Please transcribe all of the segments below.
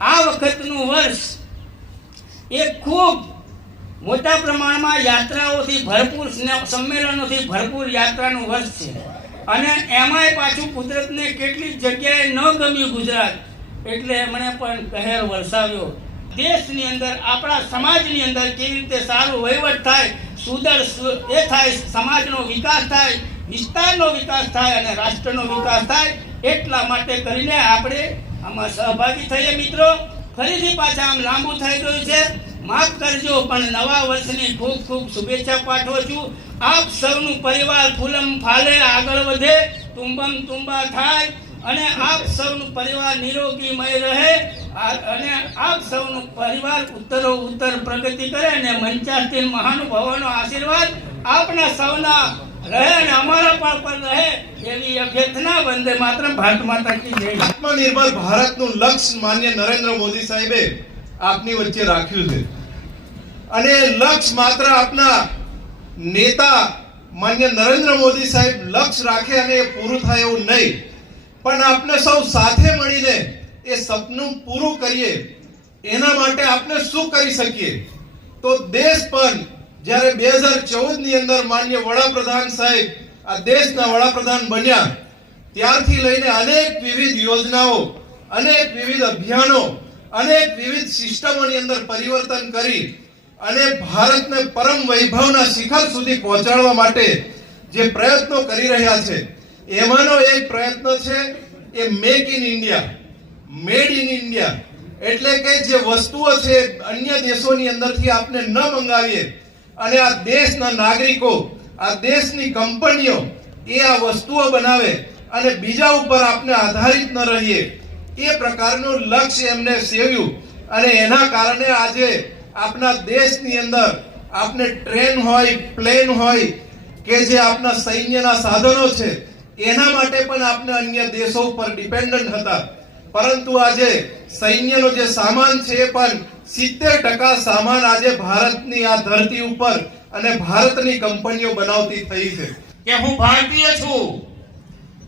આ વખતનું વર્ષ એ ખૂબ મોટા પ્રમાણમાં યાત્રાઓથી ભરપૂર સંમેલનોથી ભરપૂર યાત્રાનું વર્ષ છે. અને એમાંય પાછું કુદરતને કેટલી જગ્યાએ ન ગમ્યું ગુજરાત, એટલે એમણે પણ કહેર વરસાવ્યો. દેશની અંદર, આપણા સમાજની અંદર કેવી રીતે સારું વહીવટ થાય સુદર એ થાય, સમાજનો વિકાસ થાય, વિસ્તારનો વિકાસ થાય અને રાષ્ટ્રનો વિકાસ થાય, એટલા માટે કરીને આપણે આમાં સહભાગી થઈએ મિત્રો. ફરીથી પાછા આમ લાંબુ થઈ ગયું છે. માફ કરજો, પણ નવા વર્ષની ખૂબ ખૂબ શુભેચ્છા પાઠવું છું. આપ સૌનું પરિવાર ફૂલમ ફાલે, આગળ વધે, તુંબમ તુંબા થાય, અને આપ સૌનું પરિવાર નિરોગીમય રહે અને આપ સૌનું પરિવાર ઉત્તરો ઉત્તર પ્રગતિ કરે, અને મંચાસ્થી મહાનુભાવોનો આશીર્વાદ આપના સૌના રહે અને અમારા પર પણ રહે, એની અભ્યર્થના વંદે માત્ર ભારત માતા કી જય. આત્મનિર્ભર ભારતનું લક્ષ્ય માન્ય નરેન્દ્ર મોદી સાહેબે આપની વચ્ચે રાખ્યું છે. અને લક્ષ્ય માત્ર આપના નેતા માન્ય નરેન્દ્ર મોદી સાહેબ લક્ષ્ય રાખે અને એ પૂરું થાય એવું નહીં. પણ આપણે સૌ સાથે મળીને એ સપનું પૂરું કરીએ, એના માટે આપણે શું કરી શકીએ? તો દેશ પણ જ્યારે બે હજાર ચૌદની અંદર માન્ય વડાપ્રધાન સાહેબ આ દેશના વડાપ્રધાન બન્યા, ત્યારથી લઈને અનેક વિવિધ યોજનાઓ, અનેક વિવિધ અભિયાનો, અનેક વિવિધ સિસ્ટમોની અંદર પરિવર્તન કરી અને ભારતને પરમ વૈભવના શિખર સુધી પહોંચાડવા માટે જે પ્રયત્નો કરી રહ્યા છે, એમાંનો એક પ્રયત્ન છે એ make in India, made in India. એટલે કે જે વસ્તુઓ છે અન્ય દેશોની અંદરથી આપણે ન મંગાવીએ અને આ દેશના નાગરિકો, આ દેશની કંપનીઓ એ આ વસ્તુઓ બનાવે અને બીજા ઉપર આપણે આધારિત ન રહીએ, એ પ્રકારનું લક્ષ્ય એમને સેવ્યું. અને એના કારણે આજે આપણા દેશની અંદર આપણે ટ્રેન હોય, પ્લેન હોય કે જે આપણા સૈન્યના સાધનો છે, એના માટે પણ આપણે અન્ય દેશો ઉપર ડિપેન્ડન્ટ હતા. પરંતુ આજે સૈન્યનો જે સામાન છે એ પણ સિત્તેર ટકા સામાન આજે ભારતની આ ધરતી ઉપર અને ભારતની કંપનીઓ બનાવતી થઈ છે. કે હું ભારતીય છું.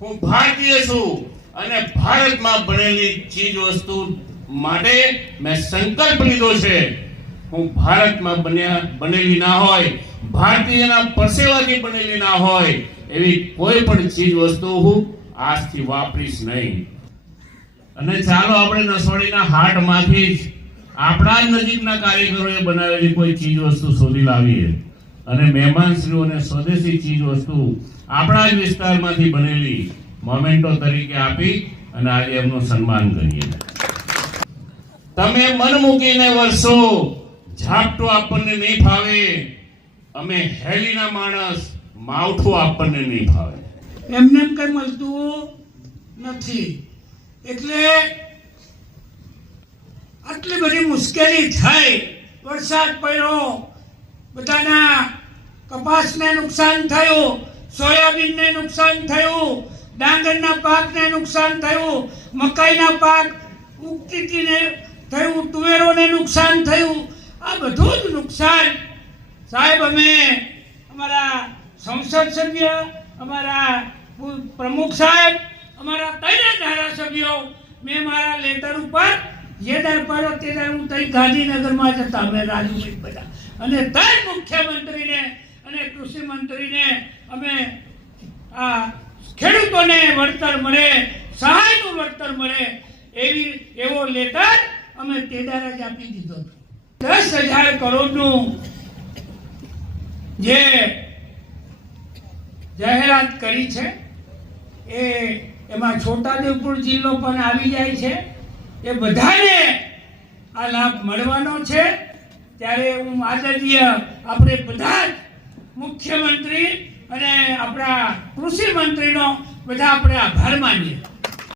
હું ભારતીય છું. અને ભારતમાં બનેલી ચીજ વસ્તુ માટે મેં સંકલ્પ લીધો છે. હું ભારતમાં બન્યા, બનેલી ના હોય, ભારતીયના પરસેવાથી બનેલી ના હોય, એવી કોઈ પણ ચીજ વસ્તુ હું આજથી વાપરીશ નહીં. અને ચાલો આપણે નસવાડીના હાટમાંથી જ આપણા જ નજીકના કારીગરોએ બનાવેલી કોઈ ચીજ વસ્તુ શોધી લાવીએ અને મહેમાનશ્રીઓને સ્વદેશી ચીજ વસ્તુ આપણા જ વિસ્તારમાંથી બનેલી મોમેન્ટો તરીકે આપી અને આજે એમનું સન્માન કરીએ. તમે મન મૂકીને વર્ષો ઝાપટું આપણને નહીં ફાવે. અમે હેલીના માણસ, માવઠું આપણને નહીં ફાવે. એમને એમ કઈ મળતું નથી. એટલે આટલી બધી મુશ્કેલી થઈ. વરસાદ પડ્યો. બધાના કપાસને નુકસાન થયું, સોયાબીનને નુકસાન થયું, ડાંગરના પાકને નુકસાન થયું, મકાઈના પાક ઉગતીને થયું, તુવેરોને નુકસાન થયું. આ બધું જ નુકસાન. સાહેબ, અમે અમારા સંસદ સભ્ય, અમારા પ્રમુખ સાહેબ, અમારા ત્રણેય ધારાસભ્યો, મેં મારા લેટર ઉપર જે દર પાડો તે દર હું તઈ ગાંધીનગરમાં જતા, અમે રાજુભાઈ બધા. અને તઈ મુખ્યમંત્રીને અને કૃષિ મંત્રીને અમે આ ખેડૂતોને વળતર મળે, સહાયનું વળતર મળે એવી, એવો લેટર અમે તે દારા જ આપી દીધો દસ હજાર કરોડનું જે જાહેરાત કરી છે, એ એમાં છોટાદેવપુર જિલ્લો પણ આવી જાય છે. એ બધાને આ લાભ મળવાનો છે. ત્યારે હું આદરણીય આપણે બધા જ મુખ્યમંત્રી અને આપણા કૃષિ મંત્રીનો બધા આપણે આભાર માનીએ.